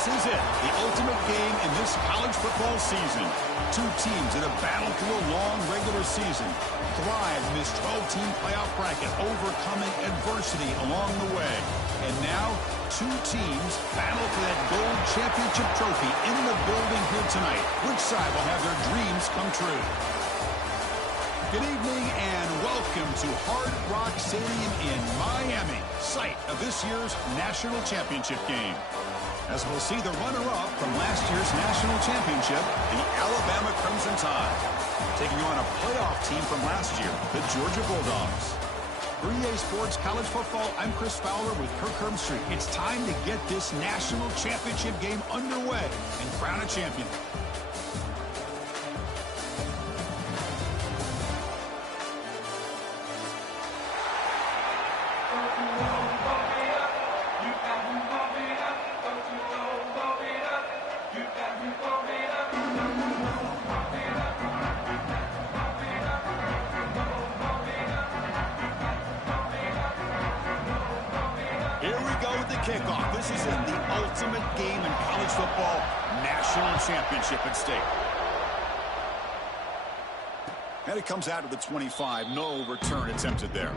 This is it, the ultimate game in this college football season. Two teams that have battled through a long regular season, thrived in this 12-team playoff bracket, overcoming adversity along the way. And now, two teams battle for that gold championship trophy in the building here tonight. Which side will have their dreams come true? Good evening and welcome to Hard Rock Stadium in Miami, site of this year's national championship game. As we'll see the runner-up from last year's national championship, the Alabama Crimson Tide, taking on a playoff team from last year, the Georgia Bulldogs. For EA Sports College Football, I'm Chris Fowler with Kirk Herbstreit. It's time to get this national championship game underway and crown a champion. Kickoff. This is it, the ultimate game in college football, national championship at stake. And it comes out of the 25. No return attempted there.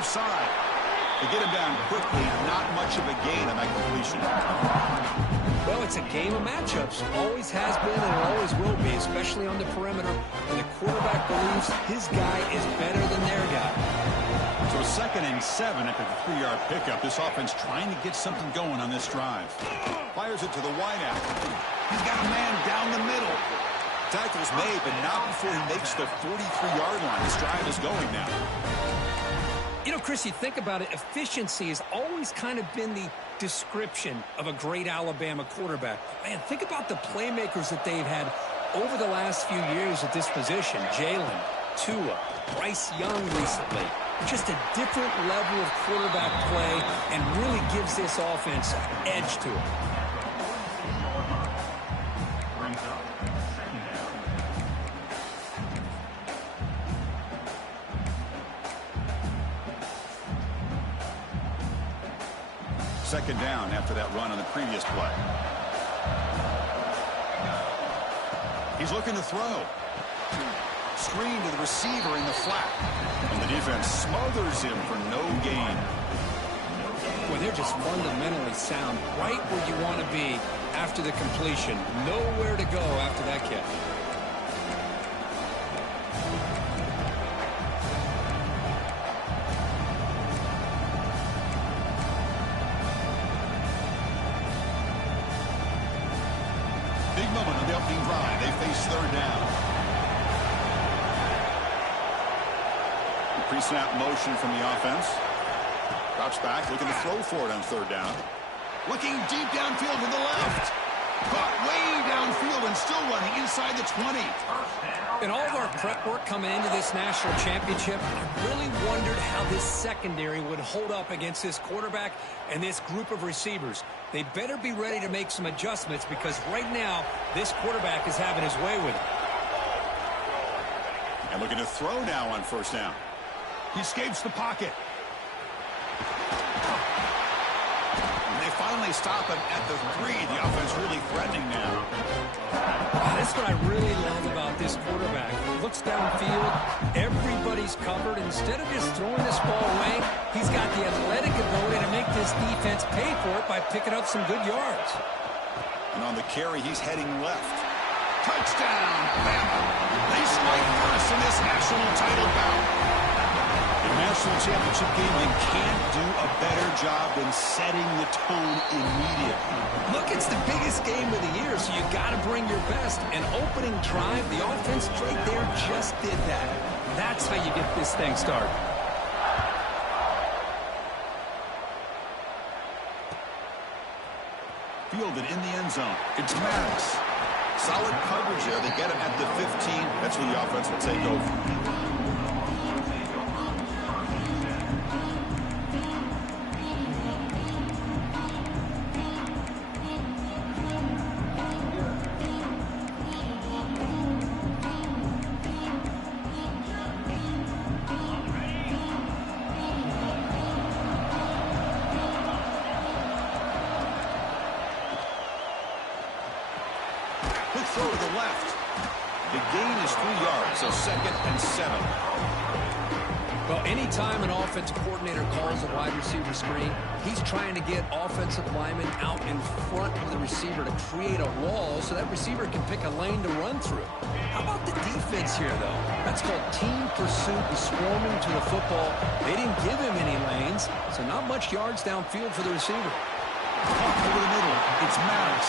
Side. To get him down quickly, not much of a gain on that completion. Well, it's a game of matchups. Always has been and it always will be, especially on the perimeter. And the quarterback believes his guy is better than their guy. So 2nd and 7 after the 3-yard pickup. This offense trying to get something going on this drive. Fires it to the wideout. He's got a man down the middle. Tackle's made, but not before he makes the 43-yard line. This drive is going now. You know, Chris, you think about it, efficiency has always kind of been the description of a great Alabama quarterback. Man, think about the playmakers that they've had over the last few years at this position. Jalen, Tua, Bryce Young recently. Just a different level of quarterback play and really gives this offense edge to it. Second down after that run on the previous play. He's looking to throw. Screen to the receiver in the flat. And the defense smothers him for no gain. Well, they're just fundamentally sound, right where you want to be after the completion. Nowhere to go after that catch. Pre-snap motion from the offense. Drops back, looking to throw for it on 3rd down. Looking deep downfield to the left. Caught way downfield and still running inside the 20. In all of our prep work coming into this national championship, I really wondered how this secondary would hold up against this quarterback and this group of receivers. They better be ready to make some adjustments because right now, this quarterback is having his way with it. And looking to throw now on 1st down. He escapes the pocket. And they finally stop him at the 3. The offense really threatening now. That's what I really love about this quarterback. He looks downfield. Everybody's covered. Instead of just throwing this ball away, he's got the athletic ability to make this defense pay for it by picking up some good yards. And on the carry, he's heading left. Touchdown, Bama. They strike first in this national title bout. The national championship game, you can't do a better job than setting the tone immediately. Look, it's the biggest game of the year, so you got to bring your best. An opening drive, the offense right there just did that. That's how you get this thing started. Fielded in the end zone. It's Maddox. Solid coverage there. They get him at the 15. That's where the offense will take over. Quick throw to the left. The gain is 3 yards, so 2nd and 7. Well, anytime an offensive coordinator calls a wide receiver screen, he's trying to get offensive linemen out in front of the receiver to create a wall so that receiver can pick a lane to run through. How about the defense here, though? That's called team pursuit and swarming to the football. They didn't give him any lanes, so not much yards downfield for the receiver. Caught over the middle. It's Maddox.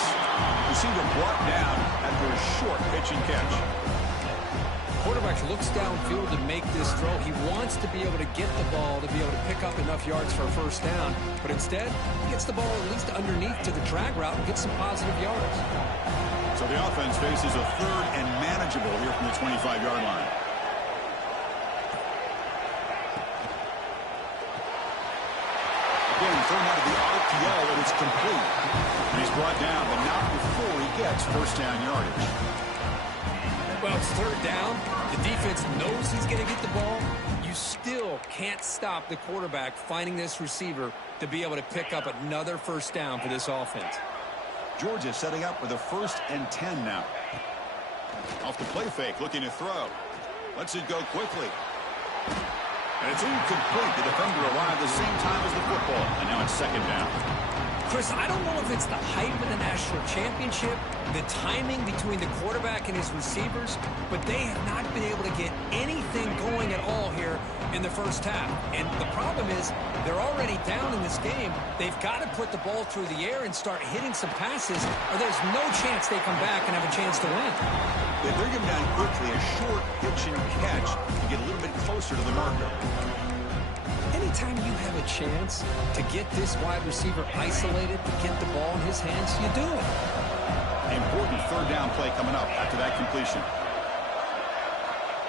Receiver brought down after a short pitch and catch. Quarterback looks downfield to make this throw. He wants to be able to get the ball to be able to pick up enough yards for a first down, but instead he gets the ball at least underneath to the drag route and gets some positive yards. So the offense faces a 3rd and manageable here from the 25-yard line. Again, thrown out of the RPO, and it's complete. And he's brought down, but not before he gets first down yardage. Well, it's 3rd down. The defense knows he's going to get the ball. You still can't stop the quarterback finding this receiver to be able to pick up another first down for this offense. Georgia setting up with a 1st and 10 now. Off the play fake, looking to throw. Lets it go quickly. And it's incomplete. The defender arrived the same time as the football. And now it's 2nd down. Chris, I don't know if it's the hype of the national championship, the timing between the quarterback and his receivers, but they have not been able to get anything going at all here in the first half. And the problem is they're already down in this game. They've got to put the ball through the air and start hitting some passes, or there's no chance they come back and have a chance to win. They bring him down quickly, a short pitch and catch to get a little bit closer to the marker. Anytime you have a chance to get this wide receiver isolated, to get the ball in his hands, you do it. Important 3rd down play coming up after that completion.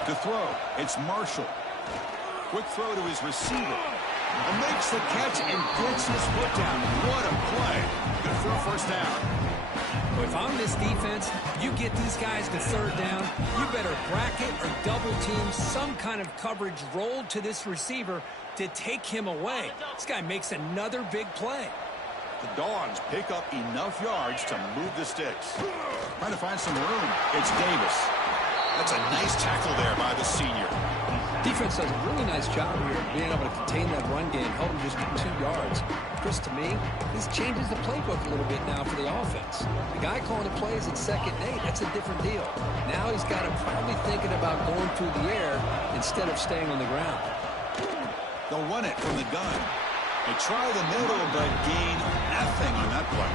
To throw, it's Marshall. Quick throw to his receiver. And makes the catch and gets his foot down. What a play. Good for a first down. Well, if I'm this defense, you get these guys to 3rd down, you better bracket or double team some kind of coverage rolled to this receiver to take him away. This guy makes another big play. The Dogs pick up enough yards to move the sticks. Trying to find some room. It's Davis. That's a nice tackle there by the senior. Defense does a really nice job here being able to contain that run game, held him just 2 yards. Chris, to me, this changes the playbook a little bit now for the offense. The guy calling the plays at 2nd and 8, that's a different deal. Now he's got him probably thinking about going through the air instead of staying on the ground. They'll run it from the gun. They try the middle, but gain nothing on that play.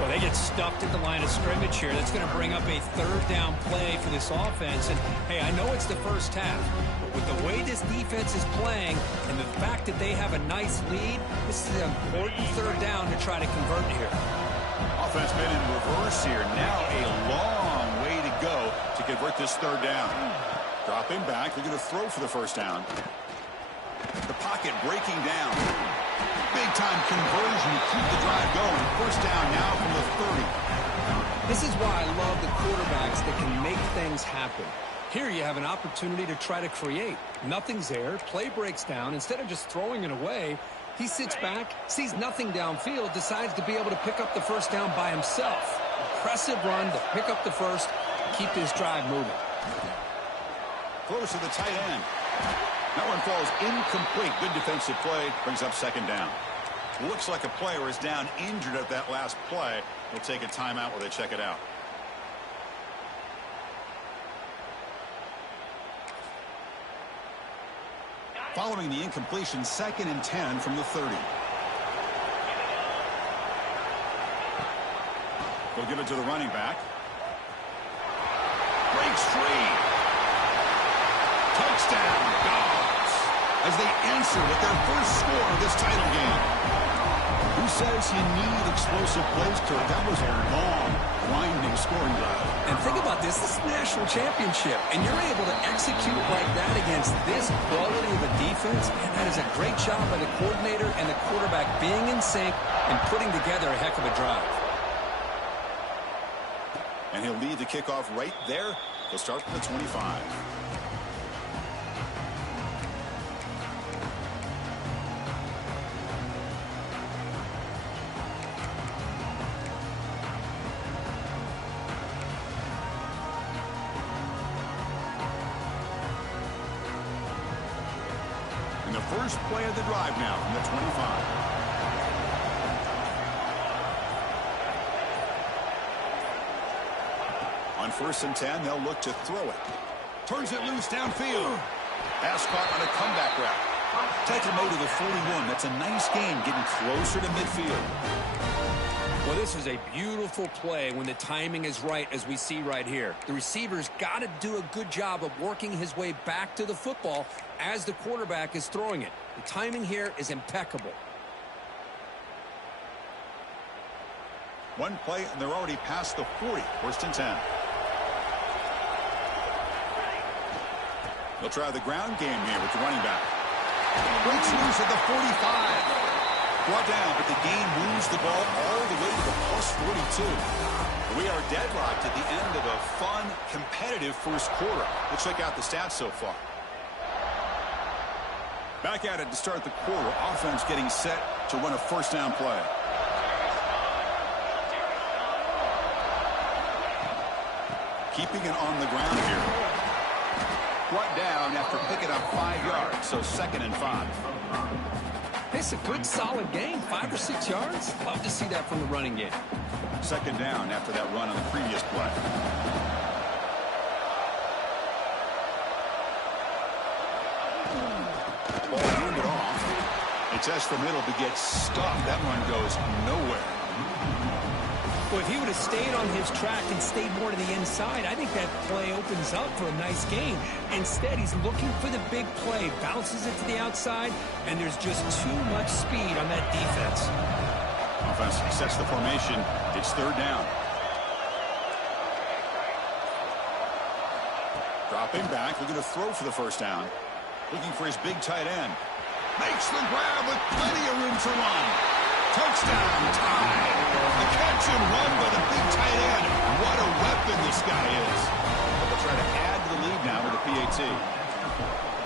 Well, they get stuffed at the line of scrimmage here. That's going to bring up a 3rd down play for this offense. And, hey, I know it's the first half, but with the way this defense is playing and the fact that they have a nice lead, this is an important 3rd down to try to convert here. Offense been in reverse here. Now a long way to go to convert this 3rd down. Dropping back. They're going to throw for the first down. The pocket breaking down. Big-time conversion to keep the drive going. First down now from the 30. This is why I love the quarterbacks that can make things happen. Here you have an opportunity to try to create. Nothing's there. Play breaks down. Instead of just throwing it away, he sits back, sees nothing downfield, decides to be able to pick up the first down by himself. Impressive run to pick up the first, keep this drive moving. Close to the tight end. That one falls incomplete. Good defensive play. Brings up 2nd down. Looks like a player is down injured at that last play. We'll take a timeout while they check it out. Following the incompletion, 2nd and 10 from the 30. They'll give it to the running back. Breaks free. Touchdown, Dogs, as they answer with their first score of this title game. 2 says you need explosive plays, Kurt. That was a long, winding scoring drive. And think about this. This is a national championship, and you're able to execute like that against this quality of a defense. And that is a great job by the coordinator and the quarterback being in sync and putting together a heck of a drive. And he'll lead the kickoff right there. He'll start from the 25. And the first play of the drive now from the 25. On 1st and 10, they'll look to throw it. Turns it loose downfield. Pass caught on a comeback route. Take him over to the 41. That's a nice gain, getting closer to midfield. Well, this is a beautiful play when the timing is right, as we see right here. The receiver's got to do a good job of working his way back to the football as the quarterback is throwing it. The timing here is impeccable. One play, and they're already past the 40. 1st and 10. They'll try the ground game here with the running back. Breaks loose at the 45. Brought down, but the game moves the ball all the way to the +42. We are deadlocked at the end of a fun, competitive first quarter. Let's check out the stats so far. Back at it to start the quarter. Offense getting set to run a first down play. Keeping it on the ground here. Brought down after picking up 5 yards, so 2nd and 5. It's a good, solid game. 5 or 6 yards. Love to see that from the running game. 2nd down after that run on the previous play. Ball handed off. It tests the middle but gets stuffed. That run goes nowhere. Well, if he would have stayed on his track and stayed more to the inside, I think that play opens up for a nice gain. Instead, he's looking for the big play, bounces it to the outside, and there's just too much speed on that defense. Offense sets the formation. It's 3rd down. Dropping back, looking to throw for the first down. Looking for his big tight end. Makes the grab with plenty of room to run. Touchdown, tie. The catch and run by the big tight end. What a weapon this guy is. But they'll try to add to the lead now with a PAT.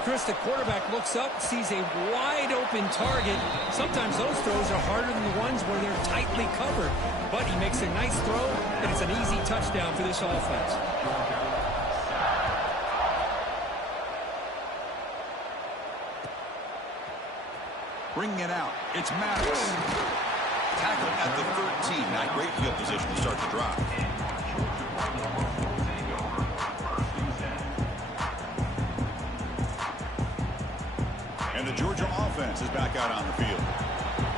Chris, the quarterback looks up, sees a wide-open target. Sometimes those throws are harder than the ones where they're tightly covered. But he makes a nice throw, and it's an easy touchdown for this offense. Bringing it out. It's Maddox. Tackle at the 13. Not great field position to start the drive. And the Georgia offense is back out on the field.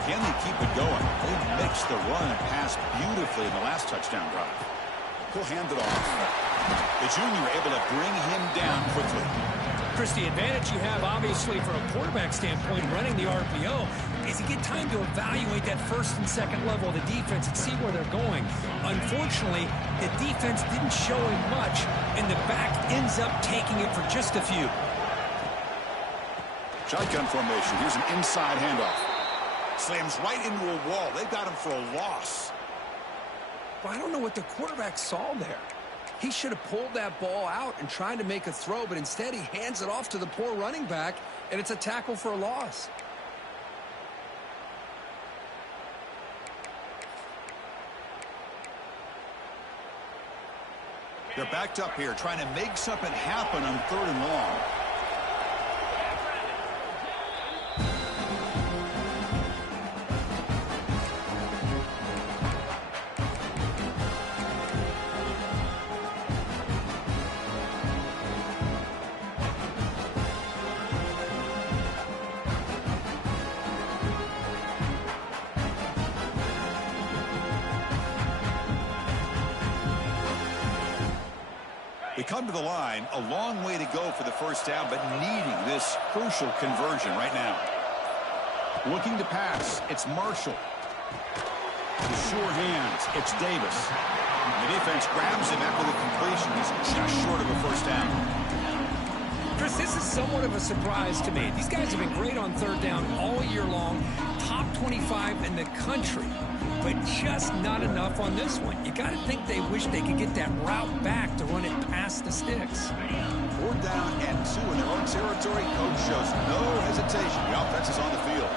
Can they keep it going? They mixed the run and pass beautifully in the last touchdown drive. He'll hand it off. The junior able to bring him down quickly. Chris, the advantage you have, obviously, from a quarterback standpoint, running the RPO, is you get time to evaluate that 1st and 2nd level of the defense and see where they're going. Unfortunately, the defense didn't show him much, and the back ends up taking it for just a few. Shotgun formation. Here's an inside handoff. Slams right into a wall. They got him for a loss. Well, I don't know what the quarterback saw there. He should have pulled that ball out and tried to make a throw, but instead he hands it off to the poor running back, and it's a tackle for a loss. They're backed up here, trying to make something happen on 3rd and long. They come to the line, a long way to go for the first down, but needing this crucial conversion right now. Looking to pass, it's Marshall. The sure hands. It's Davis. The defense grabs him after the completion. He's just short of a first down. Chris, this is somewhat of a surprise to me. These guys have been great on third down all year long. Top 25 in the country. But just not enough on this one. You got to think they wish they could get that route back to run it past the sticks. 4th down and 2 in their own territory. Coach shows no hesitation. The offense is on the field.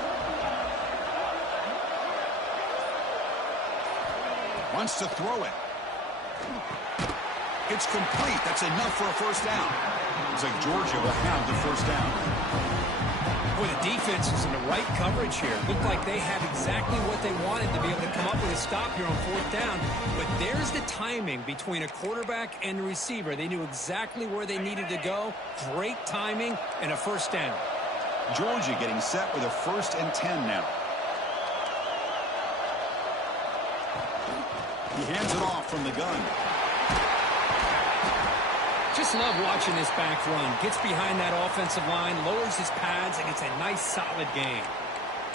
Wants to throw it. It's complete. That's enough for a first down. Looks like Georgia will have the first down. Boy, the defense was in the right coverage here. Looked like they had exactly what they wanted to be able to come up with a stop here on 4th down. But there's the timing between a quarterback and the receiver. They knew exactly where they needed to go. Great timing and a first down. Georgia getting set with a 1st and 10 now. He hands it off from the gun. Just love watching this back run. Gets behind that offensive line, lowers his pads, and it's a nice, solid game.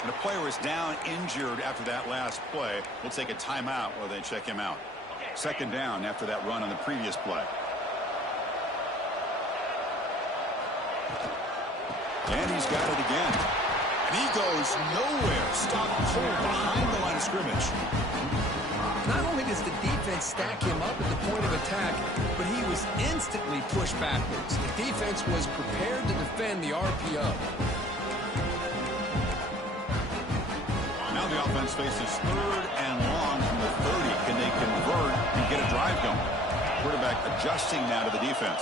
And a player is down injured after that last play. We'll take a timeout while they check him out. 2nd down after that run on the previous play. And he's got it again. And he goes nowhere. Stopped cold behind the line of scrimmage. Not only does the defense stack him up at the point of attack, but he was instantly pushed backwards. The defense was prepared to defend the RPO. Now the offense faces 3rd and long from the 30. Can they convert and get a drive going? Quarterback adjusting now to the defense.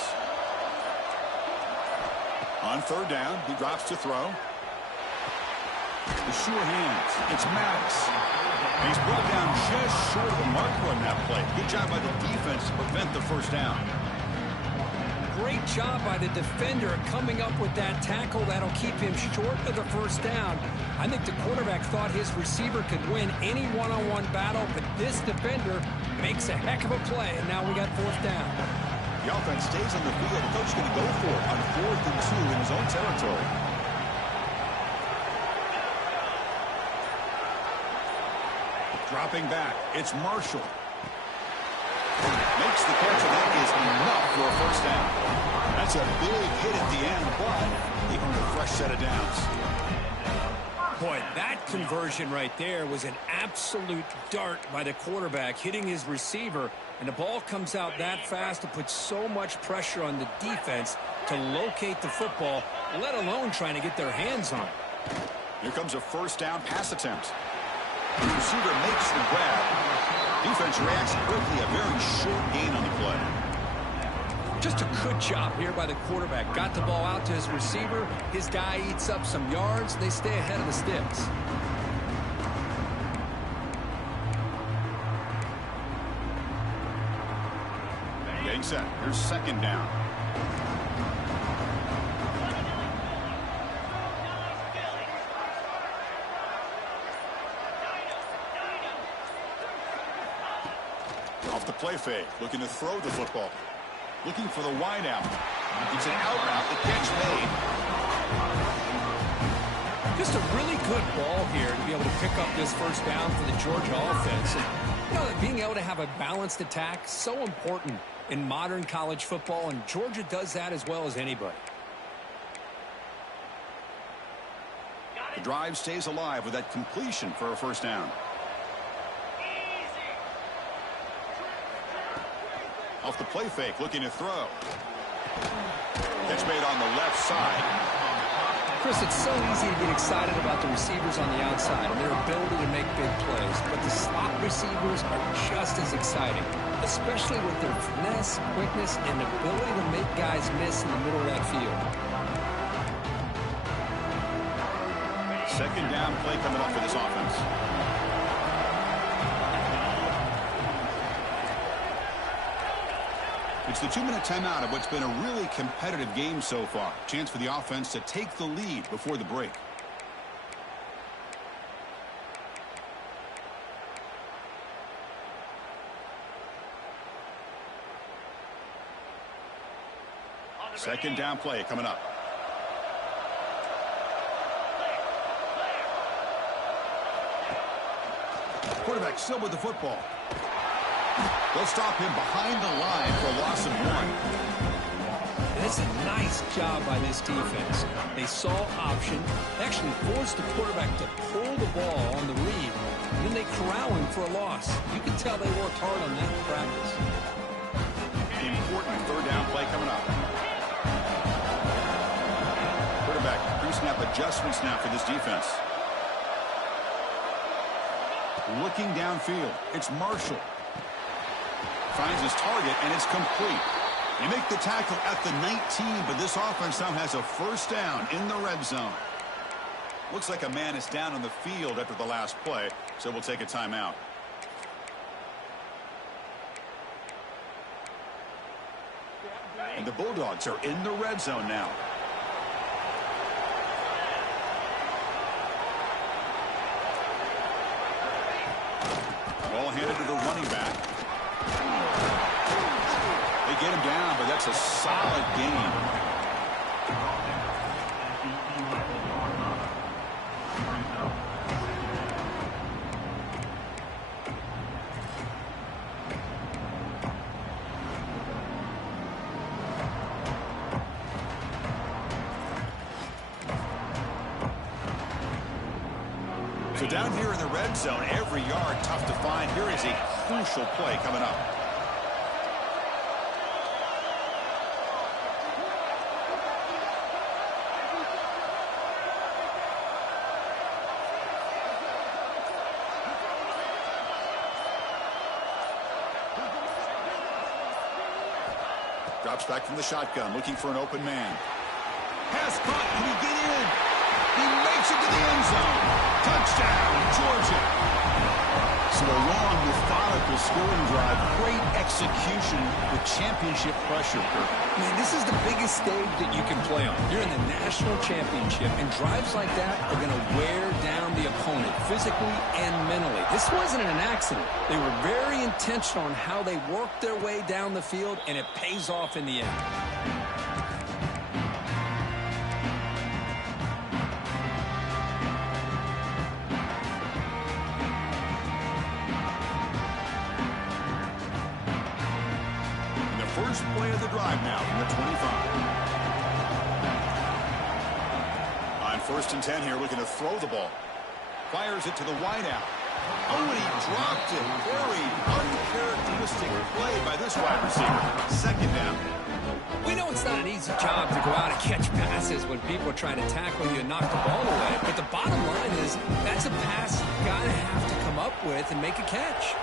On 3rd down, he drops to throw. The sure hands. It's Maddox. And he's brought down just short of the marker on that play. Good job by the defense to prevent the first down. Great job by the defender coming up with that tackle. That'll keep him short of the first down. I think the quarterback thought his receiver could win any one-on-one battle, but this defender makes a heck of a play, and now we got 4th down. The offense stays on the field. The coach is going to go for it on 4th and 2 in his own territory. Dropping back, it's Marshall. Makes the catch, and that is enough for a first down. That's a big hit at the end, but they earn a fresh set of downs. Boy, that conversion right there was an absolute dart by the quarterback, hitting his receiver, and the ball comes out that fast to put so much pressure on the defense to locate the football, let alone trying to get their hands on it. Here comes a first down pass attempt. The receiver makes the grab. Defense reacts quickly. A very short gain on the play. Just a good job here by the quarterback. Got the ball out to his receiver. His guy eats up some yards. They stay ahead of the sticks. Getting set. Here's 2nd down. Off the play fake, looking to throw the football. Looking for the wide out. It's an out route. The catch made. Just a really good ball here to be able to pick up this first down for the Georgia offense. And, you know, being able to have a balanced attack, so important in modern college football, and Georgia does that as well as anybody. The drive stays alive with that completion for a first down. Off the play fake, looking to throw. Catch made on the left side. Chris, it's so easy to get excited about the receivers on the outside and their ability to make big plays, but the slot receivers are just as exciting, especially with their finesse, quickness, and ability to make guys miss in the middle of that field. 2nd down play coming up for this offense. It's the 2-minute timeout of what's been a really competitive game so far. Chance for the offense to take the lead before the break. Second down play coming up. Quarterback still with the football. They'll stop him behind the line for a loss of 1. That's a nice job by this defense. They saw option, actually forced the quarterback to pull the ball on the read, and then they corral him for a loss. You can tell they worked hard on that in practice. Important third down play coming up. Quarterback pre-snap adjustments now for this defense. Looking downfield, it's Marshall. Finds his target, and it's complete. They make the tackle at the 19, but this offense now has a first down in the red zone. Looks like a man is down on the field after the last play, so we'll take a timeout. And the Bulldogs are in the red zone now. Ball handed to the running back. They get him down, but that's a solid gain. So down here in the red zone, every yard tough to find. Here is a crucial play coming up. Drops back from the shotgun, looking for an open man. Pass caught. Can he get in? He makes it to the end zone. Touchdown, Georgia. So a long, methodical scoring drive. Great execution with championship pressure. Man, this is the biggest stage that you can play on. You're in the national championship, and drives like that are going to wear down the opponent physically and mentally. This wasn't an accident. They were very intentional on how they worked their way down the field, and it pays off in the end. First play of the drive now from the 25. On 1st and 10 here, looking to throw the ball. Fires it to the wideout. Oh, and he dropped it. Very uncharacteristic play by this wide receiver. 2nd down. We know it's not an easy job to go out and catch passes when people are trying to tackle you and knock the ball away. But the bottom line is that's a pass you got to have to come up with and make a catch.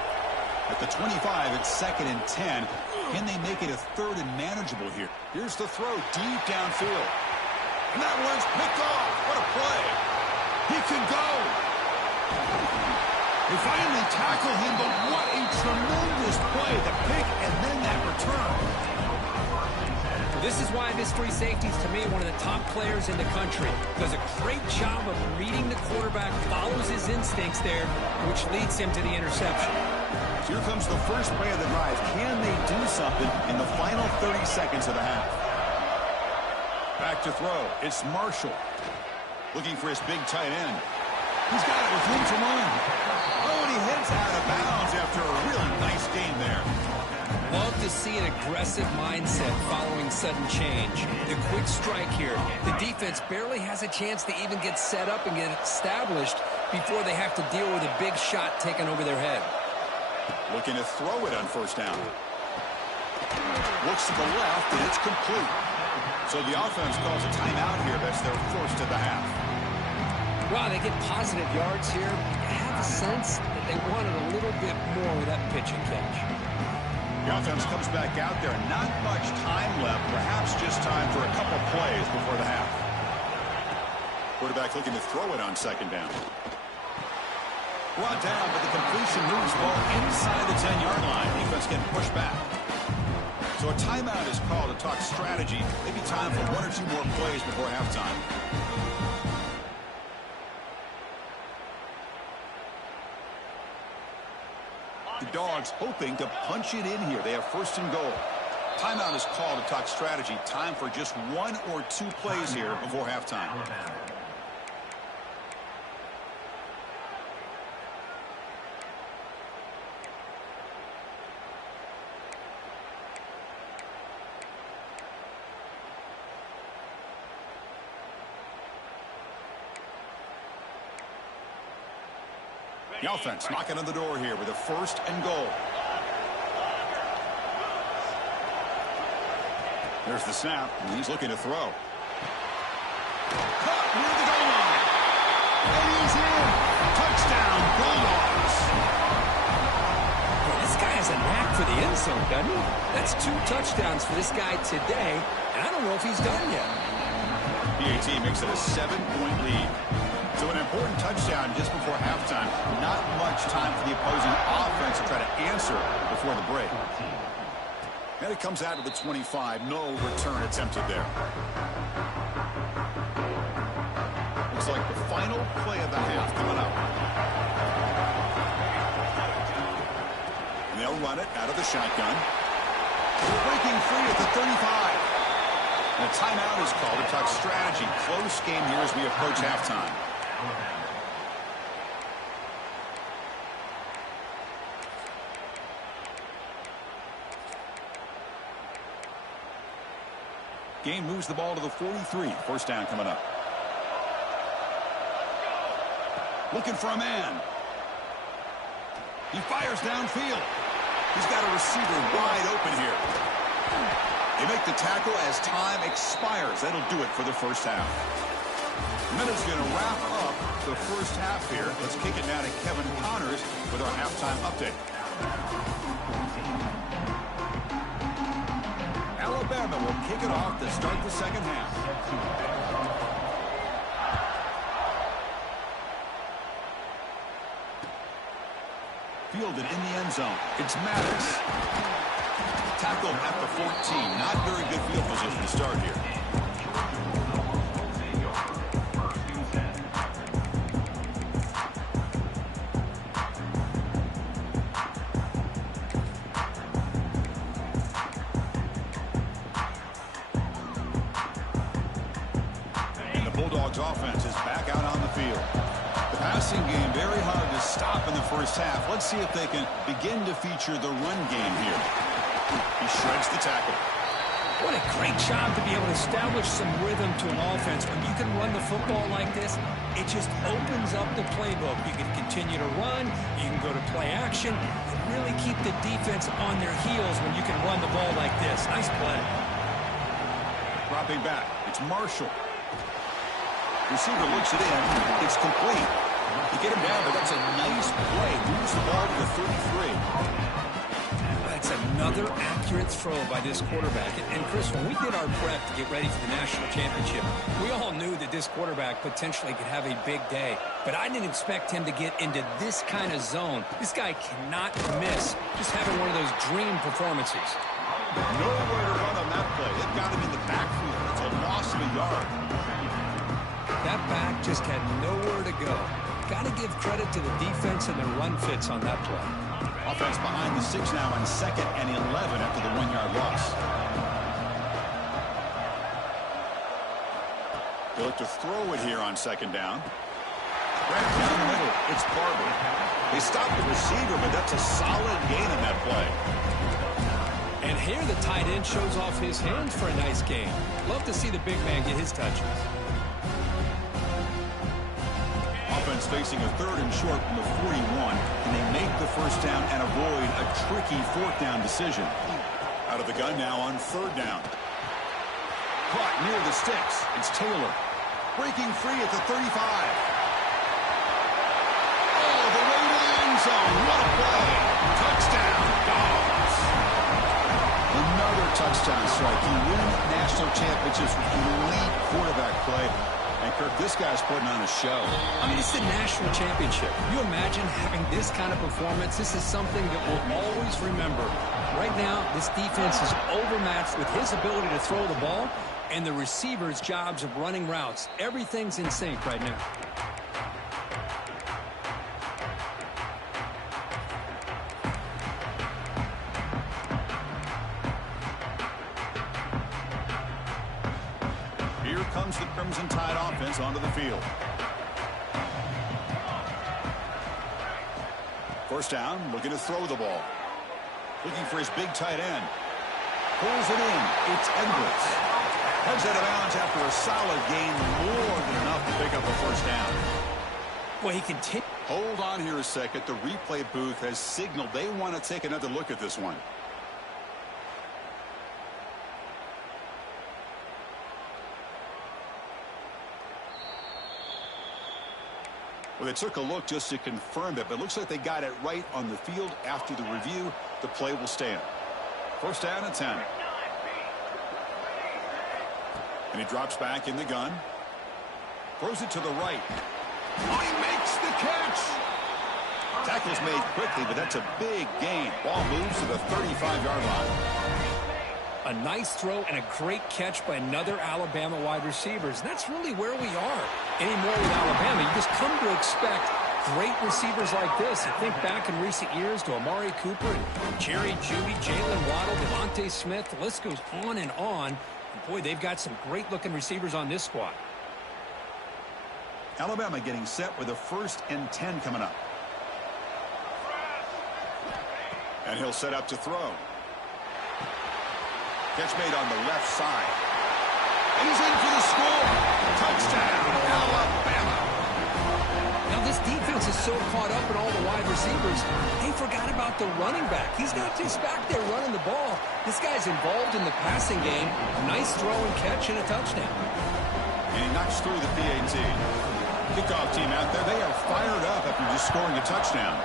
At the 25, it's 2nd and 10. Can they make it a 3rd and manageable here? Here's the throw deep downfield. And that one's picked off. What a play. He can go. They finally tackle him, but what a tremendous play. The pick and then that return. This is why this free safety is, to me, one of the top players in the country. Does a great job of reading the quarterback, follows his instincts there, which leads him to the interception. Here comes the first play of the drive. Can they do something in the final 30 seconds of the half? Back to throw. It's Marshall. Looking for his big tight end. He's got it with room to run. Oh, and he heads out of bounds after a really nice game there. Love to see an aggressive mindset following sudden change. The quick strike here. The defense barely has a chance to even get set up and get established before they have to deal with a big shot taken over their head. Looking to throw it on 1st down. Looks to the left, and it's complete. So the offense calls a timeout here. That's their first of the half. Wow, they get positive yards here. You have a sense that they wanted a little bit more with that pitch and catch. The offense comes back out there. Not much time left. Perhaps just time for a couple plays before the half. Quarterback looking to throw it on 2nd down. Brought down, but the completion moves the ball inside the 10-yard line. Defense getting pushed back. So a timeout is called to talk strategy. Maybe time for 1 or 2 more plays before halftime. The Dogs hoping to punch it in here. They have 1st and goal. Timeout is called to talk strategy. Time for just 1 or 2 plays here before halftime. The offense knocking on the door here with a 1st and goal. There's the snap, and he's looking to throw. Caught near the goal line. And he's in. Touchdown, Bulldogs. Well, this guy has a knack for the end zone, doesn't he? That's 2 touchdowns for this guy today, and I don't know if he's done yet. PAT makes it a 7-point lead. So an important touchdown just before halftime. Not much time for the opposing offense to try to answer before the break. And it comes out to the 25. No return attempted there. Looks like the final play of the half coming up. And they'll run it out of the shotgun. Breaking free at the 35. And a timeout is called to talk strategy. Close game here as we approach halftime. Game moves the ball to the 43. 1st down coming up. Looking for a man. He fires downfield. He's got a receiver wide open here. They make the tackle as time expires. That'll do it for the 1st half. Minute's going to wrap up the 1st half here. Let's kick it now to Kevin Connors with our halftime update. Alabama will kick it off to start the 2nd half. Fielded in the end zone. It's Mattis. Tackled at the 14. Not very good field position to start here. Bulldogs offense is back out on the field. The passing game very hard to stop in the 1st half. Let's see if they can begin to feature the run game here. He shreds the tackle. What a great job to be able to establish some rhythm to an offense. When you can run the football like this, it just opens up the playbook. You can continue to run. You can go to play action. Really keep the defense on their heels when you can run the ball like this. Nice play. Dropping back. It's Marshall. Receiver looks it in. It's complete. You get him down, but that's a nice play. Moves the ball to the 33. That's another accurate throw by this quarterback. And Chris, when we did our prep to get ready for the national championship, we all knew that this quarterback potentially could have a big day. But I didn't expect him to get into this kind of zone. This guy cannot miss. Just having one of those dream performances. Nowhere to run on that play. They've got him in the backfield. It's a loss of a yard. That back just had nowhere to go. Got to give credit to the defense and the run fits on that play. Offense behind the 6 now on 2nd and 11 after the 1-yard loss. They look to throw it here on 2nd down. Right down the middle, it's Barber. They stopped the receiver, but that's a solid gain on that play. And here the tight end shows off his hands for a nice gain. Love to see the big man get his touches. Offense facing a 3rd and short from the 41, and they make the 1st down and avoid a tricky 4th down decision. Out of the gun now on 3rd down. Caught near the sticks. It's Taylor. Breaking free at the 35. Oh, the way to the end zone. What a play. Touchdown, Dogs. Another touchdown strike. You win national championships with elite quarterback play. And, Kirk, this guy's putting on a show. I mean, it's the national championship. Can you imagine having this kind of performance? This is something that we'll always remember. Right now, this defense is overmatched with his ability to throw the ball and the receiver's jobs of running routes. Everything's in sync right now. Here comes the Crimson Tide offense onto the field. 1st down, looking to throw the ball. Looking for his big tight end. Pulls it in. It's Edwards. Heads out of bounds after a solid gain, more than enough to pick up a 1st down. Well, he continues. Hold on here a second. The replay booth has signaled they want to take another look at this one. Well, they took a look just to confirm it, but it looks like they got it right on the field. After the review, the play will stand. First down and 10. And he drops back in the gun. Throws it to the right. Oh, he makes the catch. Tackle's made quickly, but that's a big gain. Ball moves to the 35-yard line. A nice throw and a great catch by another Alabama wide receivers. And that's really where we are anymore with Alabama. You just come to expect great receivers like this. You think back in recent years to Amari Cooper and Jerry Jeudy, Jalen Waddle, Devontae Smith. The list goes on and on. And boy, they've got some great-looking receivers on this squad. Alabama getting set with a 1st and 10 coming up. And he'll set up to throw. Catch made on the left side. And he's in for the score. Touchdown, Alabama. Now this defense is so caught up in all the wide receivers, they forgot about the running back. He's not just back there running the ball. This guy's involved in the passing game. Nice throw and catch and a touchdown. And he knocks through the PAT. Kickoff team out there, they are fired up after just scoring a touchdown.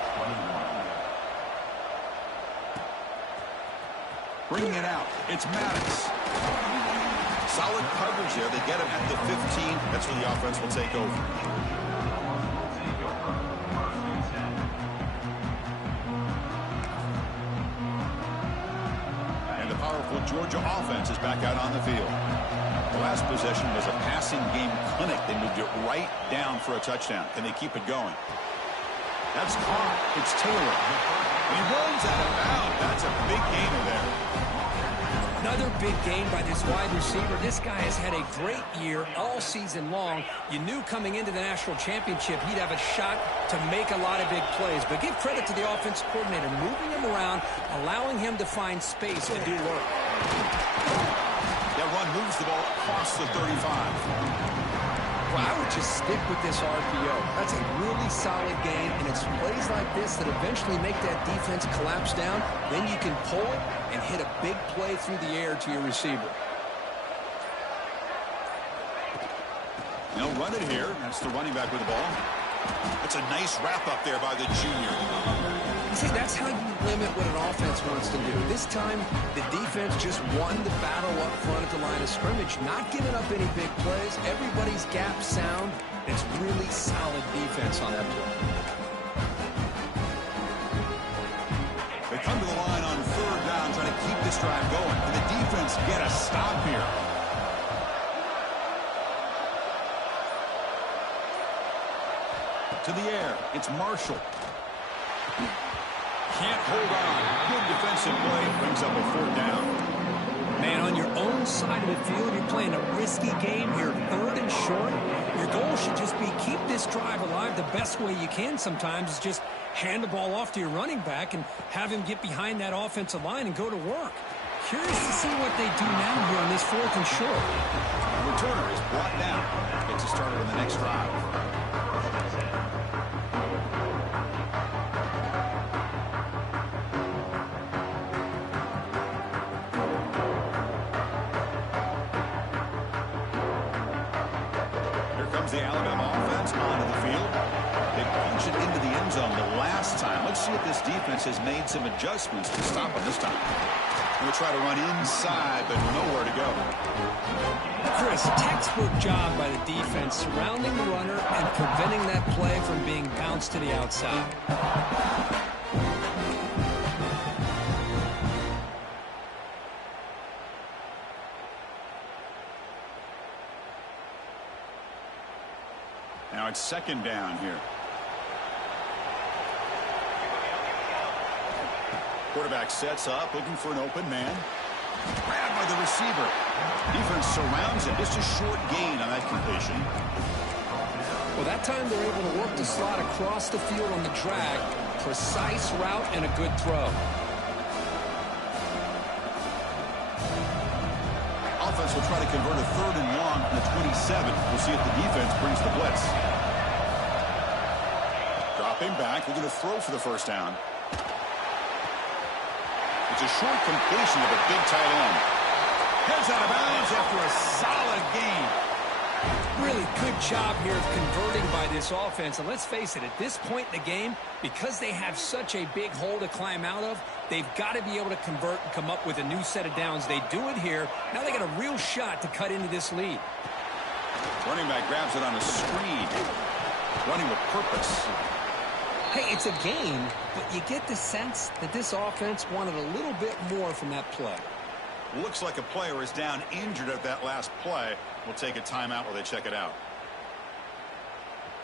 Bringing it out, it's Maddox. Solid coverage there. They get him at the 15. That's where the offense will take over. And the powerful Georgia offense is back out on the field. The last possession was a passing game clinic. They moved it right down for a touchdown. Can they keep it going? That's caught. It's Taylor. He runs out of bounds. That's a big gainer there. Another big gain by this wide receiver. This guy has had a great year all season long. You knew coming into the national championship he'd have a shot to make a lot of big plays. But give credit to the offensive coordinator, moving him around, allowing him to find space to do work. That run moves the ball across the 35. Well, I would just stick with this RPO. That's a really solid game, and it's plays like this that eventually make that defense collapse down. Then you can pull it and hit a big play through the air to your receiver. They'll run it here. That's the running back with the ball. That's a nice wrap up there by the junior. See, that's how you limit what an offense wants to do. This time, the defense just won the battle up front at the line of scrimmage, not giving up any big plays. Everybody's gap sound. It's really solid defense on that play. They come to the line on 3rd down, trying to keep this drive going. And the defense get a stop here. To the air, it's Marshall. Can't hold on. Good defensive play. Brings up a 4th down. Man, on your own side of the field, you're playing a risky game here, 3rd and short. Your goal should just be keep this drive alive. The best way you can sometimes is just hand the ball off to your running back and have him get behind that offensive line and go to work. Curious to see what they do now here on this 4th and short. The returner is brought down. Gets a starter on the next drive. The Alabama offense onto the field. They punch it into the end zone the last time. Let's see if this defense has made some adjustments to stop them this time. Going to try to run inside, but nowhere to go. Chris, textbook job by the defense surrounding the runner and preventing that play from being bounced to the outside. Now it's 2nd down here. Quarterback sets up, looking for an open man. Grabbed by the receiver. Defense surrounds him. Just a short gain on that completion. Well, that time they're able to work the slot across the field on the drag. Precise route and a good throw. Offense will try to convert a 3rd and long from the 27. We'll see if the defense brings the blitz. Drop Dropping back, we're going to throw for the first down. It's a short completion of a big tight end. Heads out of bounds after a solid gain. Really good job here of converting by this offense. And let's face it, at this point in the game, because they have such a big hole to climb out of, they've got to be able to convert and come up with a new set of downs. They do it here. Now they got a real shot to cut into this lead. Running back grabs it on a screen. Running with purpose. Hey, it's a game, but you get the sense that this offense wanted a little bit more from that play. Looks like a player is down injured at that last play. We'll take a timeout while they check it out.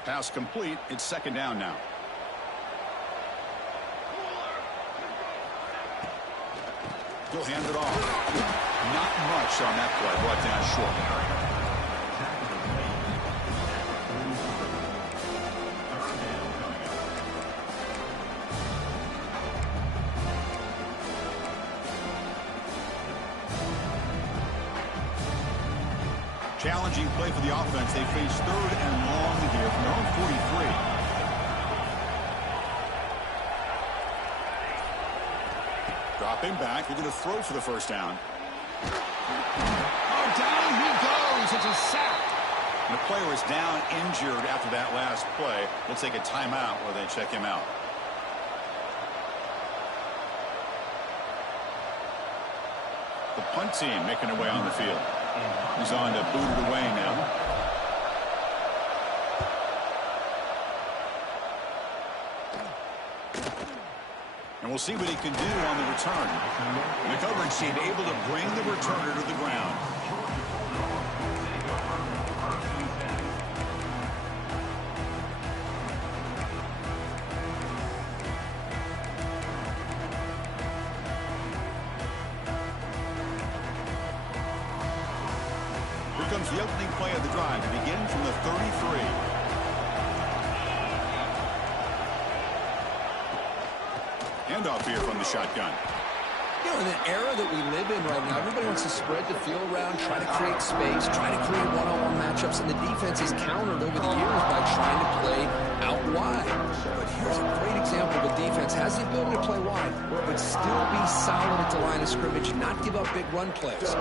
Pass complete. It's second down now. He'll hand it off. Not much on that play. Brought down short. Challenging play for the offense. They face third and long here from their own 43. Dropping back. They're going to throw for the first down. Oh, down he goes. It's a sack. And the player is down injured after that last play. We'll take a timeout while they check him out. The punt team making their way on the field. He's on to boot it away now. And we'll see what he can do on the return. The coverage team able to bring the returner to the ground. Comes the opening play of the drive to begin from the 33. Handoff here from the shotgun. You know, in the era that we live in right now, everybody wants to spread the field around, try to create space, try to create one-on-one matchups, and the defense is countered over the years by trying to play out wide. But here's a great example of a defense has the ability to play wide, but still be solid at the line of scrimmage, not give up big run plays.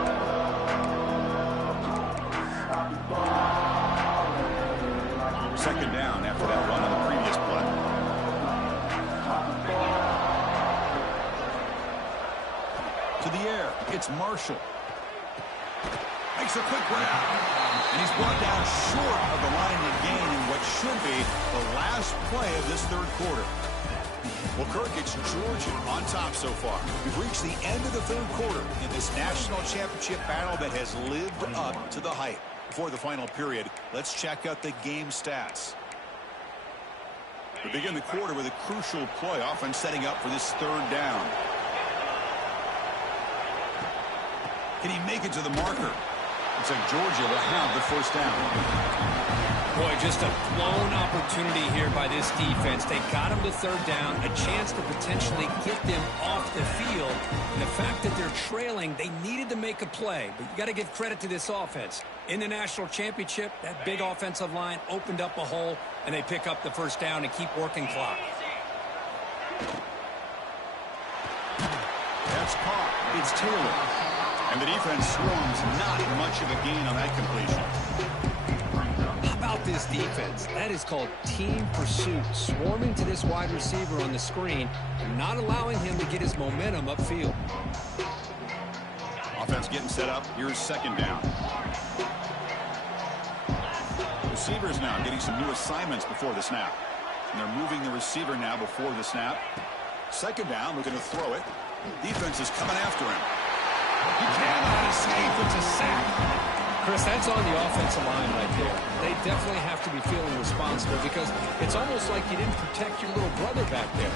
Second down after that run on the previous play. To the air, it's Marshall. Makes a quick grab. And he's brought down short of the line to gain in what should be the last play of this third quarter. Well, Kirk, it's Georgia on top so far. We've reached the end of the third quarter in this national championship battle that has lived up to the hype. Before the final period, let's check out the game stats. We begin the quarter with a crucial play, offense setting up for this third down. Can he make it to the marker? Looks like Georgia will have the first down. Boy, just a blown opportunity here by this defense. They got him to third down, a chance to potentially get them off the field. And the fact that they're trailing, they needed to make a play. But you got to give credit to this offense. In the national championship, that big offensive line opened up a hole, and they pick up the first down and keep working clock. That's caught. It's Taylor. And the defense swarms not much of a gain on that completion. How about this defense? That is called team pursuit. Swarming to this wide receiver on the screen and not allowing him to get his momentum upfield. Offense getting set up. Here's second down. Receivers now getting some new assignments before the snap. And they're moving the receiver now before the snap. Second down, looking to throw it. Defense is coming after him. He cannot escape. It's a sack. Chris, that's on the offensive line right there. They definitely have to be feeling responsible because it's almost like you didn't protect your little brother back there.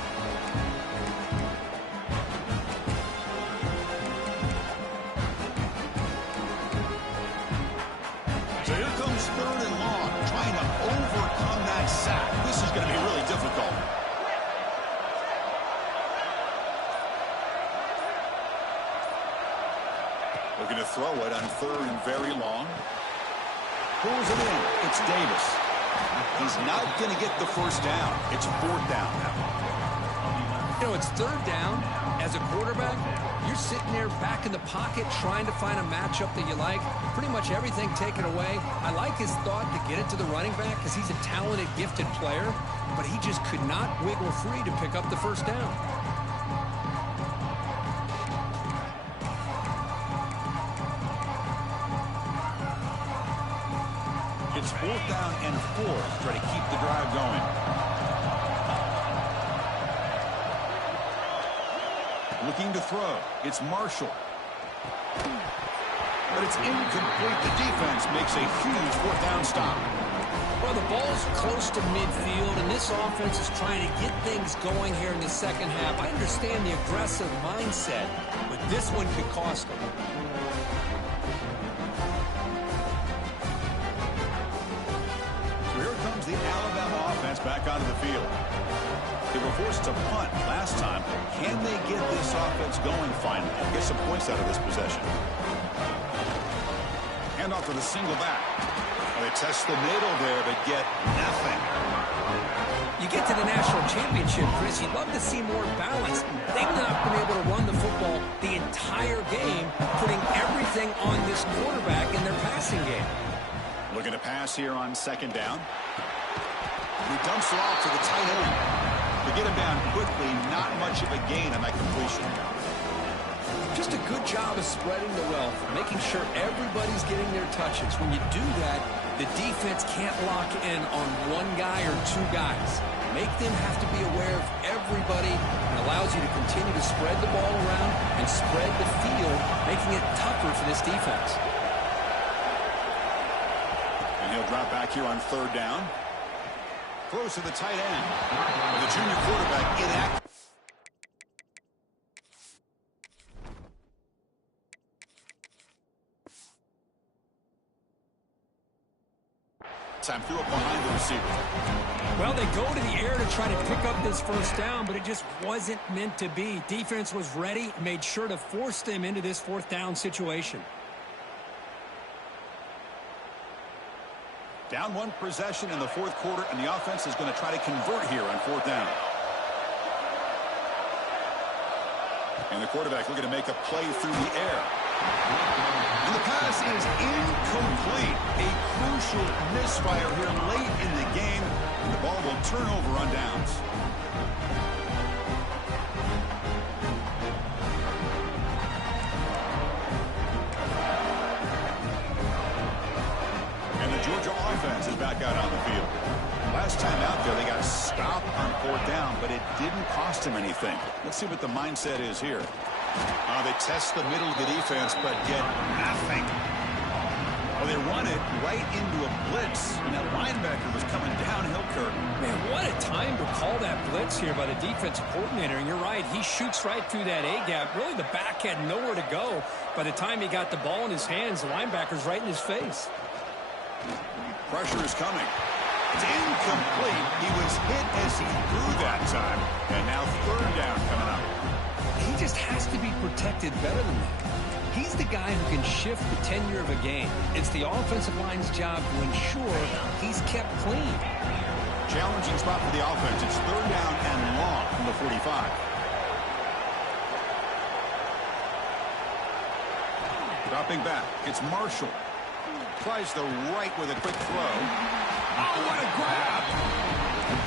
So here comes third and long, trying to overcome that sack. This is going to be really difficult. Looking to throw it on third and very long. Pulls it in. It's Davis. He's not going to get the first down. It's fourth down now. You know, it's third down. As a quarterback, you're sitting there back in the pocket trying to find a matchup that you like. Pretty much everything taken away. I like his thought to get it to the running back because he's a talented, gifted player, but he just could not wiggle free to pick up the first down. It's fourth down and 4 to try to keep the drive going. Looking to throw. It's Marshall. But it's incomplete. The defense makes a huge fourth down stop. Well, the ball's close to midfield, and this offense is trying to get things going here in the second half. I understand the aggressive mindset, but this one could cost them. So here comes the Alabama offense back onto the field. They were forced to punt last time. Can they get this offense going finally and get some points out of this possession? Hand off to the single back. Well, they test the middle there, but get nothing. You get to the national championship, Chris, you'd love to see more balance. They've not been able to run the football the entire game, putting everything on this quarterback in their passing game. Looking to pass here on second down. He dumps it off to the tight end. To get him down quickly, not much of a gain on that completion. Just a good job of spreading the wealth, making sure everybody's getting their touches. When you do that, the defense can't lock in on one guy or two guys. Make them have to be aware of everybody, and allows you to continue to spread the ball around and spread the field, making it tougher for this defense. And he'll drop back here on third down. Throws to the tight end. The junior quarterback inactive. Time threw up behind the receiver. Well, they go to the air to try to pick up this first down, but it just wasn't meant to be. Defense was ready, made sure to force them into this fourth down situation. Down one possession in the fourth quarter, and the offense is going to try to convert here on fourth down. And the quarterback looking to make a play through the air. And the pass is incomplete. A crucial misfire here late in the game, and the ball will turn over on downs. Georgia offense is back out on the field. Last time out there, they got stopped on fourth down, but it didn't cost them anything. Let's see what the mindset is here. They test the middle of the defense, but get nothing. Well, they run it right into a blitz, and that linebacker was coming downhill, Kirk. Man, what a time to call that blitz here by the defensive coordinator. And you're right, he shoots right through that A-gap. Really, the back had nowhere to go. By the time he got the ball in his hands, the linebacker's right in his face. Pressure is coming. It's incomplete. He was hit as he threw that time. And now third down coming up. He just has to be protected better than that. He's the guy who can shift the tenure of a game. It's the offensive line's job to ensure he's kept clean. Challenging spot for the offense. It's third down and long from the 45. Dropping back. It's Marshall. Tries the right with a quick throw. Oh, what a grab!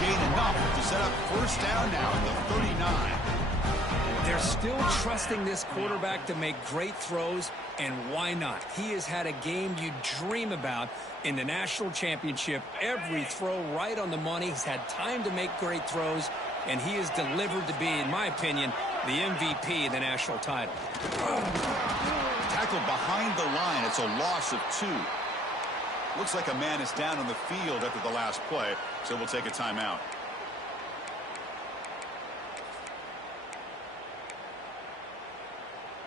Gain enough to set up first down now at the 39. They're still trusting this quarterback to make great throws, and why not? He has had a game you dream about in the national championship. Every throw right on the money. He's had time to make great throws, and he is delivered to be, in my opinion, the MVP of the national title. Tackled behind the line. It's a loss of 2. Looks like a man is down on the field after the last play, so we'll take a timeout.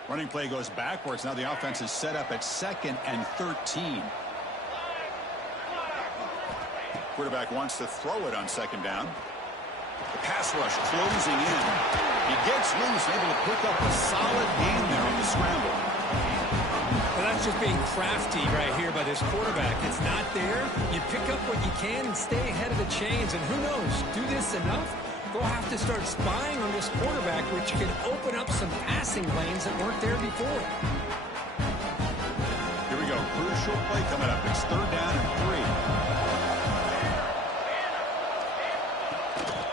Running play goes backwards. Now the offense is set up at 2nd and 13. Quarterback wants to throw it on 2nd down. The pass rush closing in. He gets loose, able to pick up a solid gain there on the scramble. Well, that's just being crafty right here by this quarterback. It's not there. You pick up what you can and stay ahead of the chains. And who knows, do this enough, they'll have to start spying on this quarterback, which can open up some passing lanes that weren't there before. Here we go. Crucial play coming up. It's 3rd down and 3.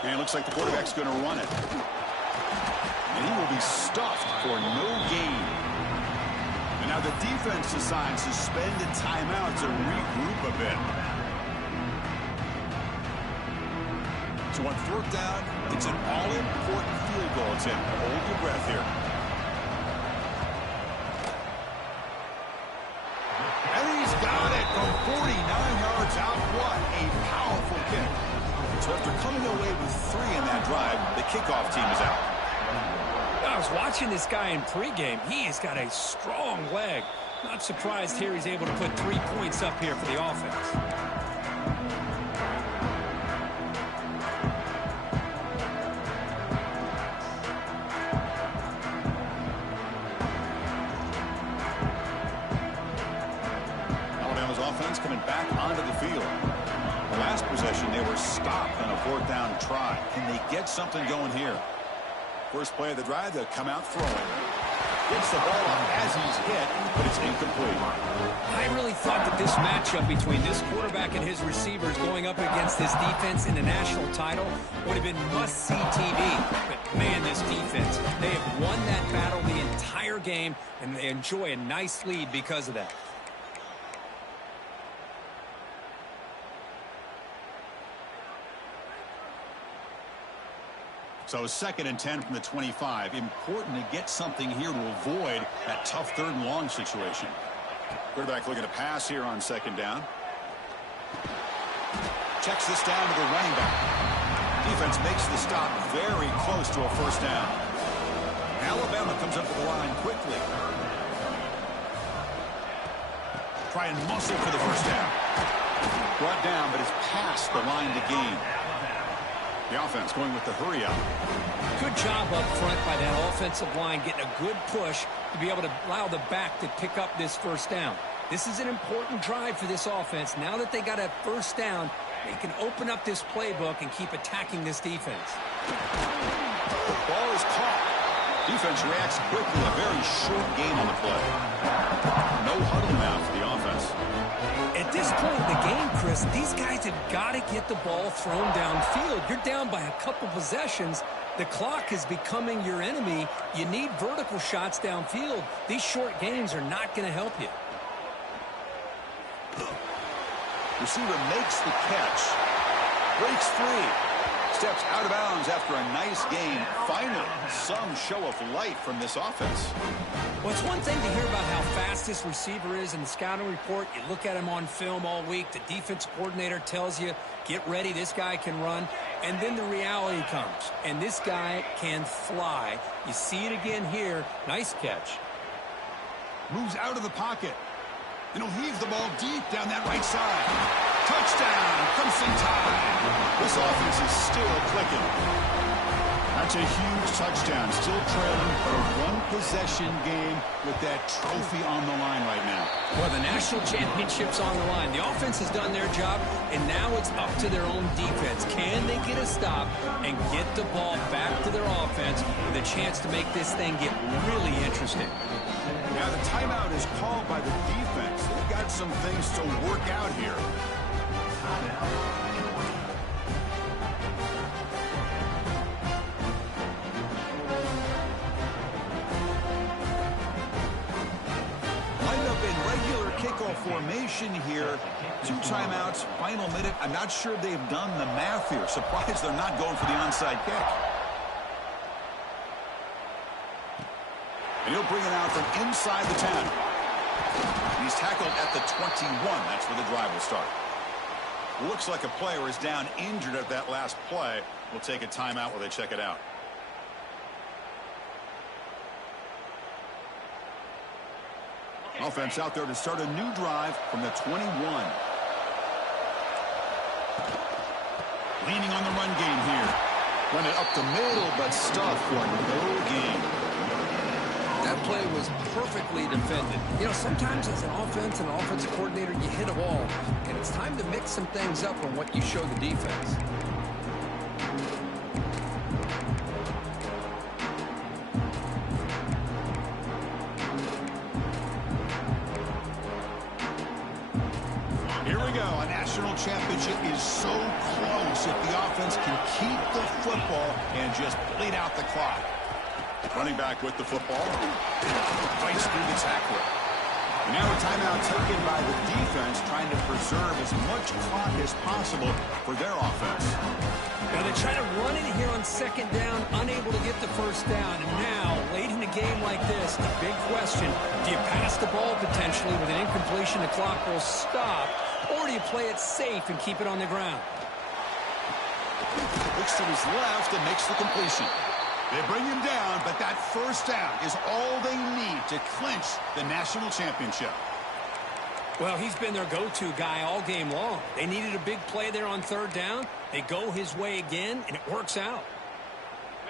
And it looks like the quarterback's going to run it. And he will be stuffed for no gain. And now the defense decides to spend a timeout to regroup a bit. So on 4th down, it's an all-important field goal attempt. Hold your breath here. And he's got it from 49 yards out. What a powerful kick. So after coming away with 3 in that drive, the kickoff team is out. I was watching this guy in pregame. He has got a strong leg. Not surprised here he's able to put 3 points up here for the offense. Alabama's offense coming back onto the field. The last possession, they were stopped on a 4th down try. Can they get something going here? First play of the drive, they'll come out throwing. Gets the ball up as he's hit, but it's incomplete. I really thought that this matchup between this quarterback and his receivers going up against this defense in the national title would have been must-see TV. But, man, this defense, they have won that battle the entire game, and they enjoy a nice lead because of that. So 2nd and 10 from the 25. Important to get something here to avoid that tough 3rd and long situation. Quarterback looking to pass here on 2nd down. Checks this down to the running back. Defense makes the stop very close to a 1st down. Alabama comes up to the line quickly. Try and muscle for the 1st down. Brought down, but it's past the line to gain. The offense going with the hurry up. Good job up front by that offensive line, getting a good push to be able to allow the back to pick up this 1st down. This is an important drive for this offense. Now that they got a 1st down, they can open up this playbook and keep attacking this defense. The ball is caught. Defense reacts quickly. A very short game on the play. No huddle now for the offense. At this point in the game, Chris, these guys have got to get the ball thrown downfield. You're down by a couple possessions. The clock is becoming your enemy. You need vertical shots downfield. These short games are not going to help you. Receiver makes the catch. Breaks free. Steps out of bounds after a nice game. Finally, some show of life from this offense. Well, it's one thing to hear about how fast this receiver is in the scouting report. You look at him on film all week. The defense coordinator tells you, get ready, this guy can run. And then the reality comes, and this guy can fly. You see it again here. Nice catch. Moves out of the pocket. And he'll heave the ball deep down that right side. Touchdown, Crimson Tide. This offense is still clicking. That's a huge touchdown. Still trailing for a 1-possession game with that trophy on the line right now. Well, the national championship's on the line. The offense has done their job, and now it's up to their own defense. Can they get a stop and get the ball back to their offense with a chance to make this thing get really interesting? Now the timeout is called by the defense. They've got some things to work out here. Lined up in regular kickoff formation here. 2 timeouts, final minute. I'm not sure they've done the math here. Surprised they're not going for the onside kick. And he'll bring it out from inside the 10. And he's tackled at the 21. That's where the drive will start. Looks like a player is down injured at that last play. We'll take a timeout while they check it out. Offense out there to start a new drive from the 21. Leaning on the run game here. Run it up the middle, but stuff for no gain. That play was perfectly defended. You know, sometimes as an offensive coordinator, you hit a wall, and it's time to mix some things up on what you show the defense. Here we go. A national championship is so close if the offense can keep the football and just bleed out the clock. Running back with the football. Fights through the tackler. And now a timeout taken by the defense, trying to preserve as much clock as possible for their offense. Now they try to run it here on second down, unable to get the first down. And now, late in a game like this, the big question, do you pass the ball potentially with an incompletion, the clock will stop, or do you play it safe and keep it on the ground? Looks to his left and makes the completion. They bring him down, but that first down is all they need to clinch the national championship. Well, he's been their go-to guy all game long. They needed a big play there on third down. They go his way again, and it works out.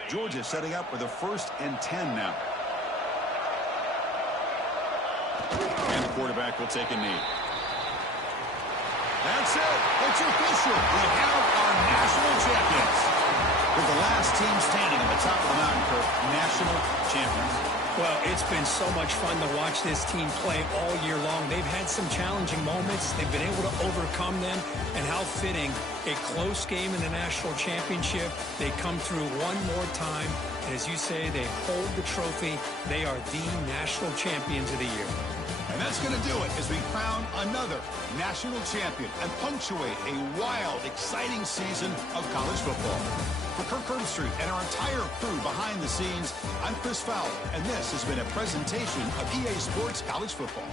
Georgia setting up for the 1st and 10 now. And the quarterback will take a knee. That's it. It's official. We have our national champions. With the last team standing at the top of the mountain for national champions. Well, it's been so much fun to watch this team play all year long. They've had some challenging moments. They've been able to overcome them. And how fitting, a close game in the national championship. They come through one more time. And as you say, they hold the trophy. They are the national champions of the year. And that's going to do it as we crown another national champion and punctuate a wild, exciting season of college football. For Kirk Herbstreit and our entire crew behind the scenes, I'm Chris Fowler, and this has been a presentation of EA Sports College Football.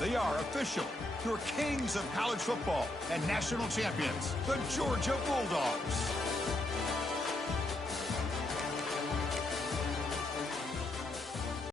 They are official, your kings of college football and national champions, the Georgia Bulldogs.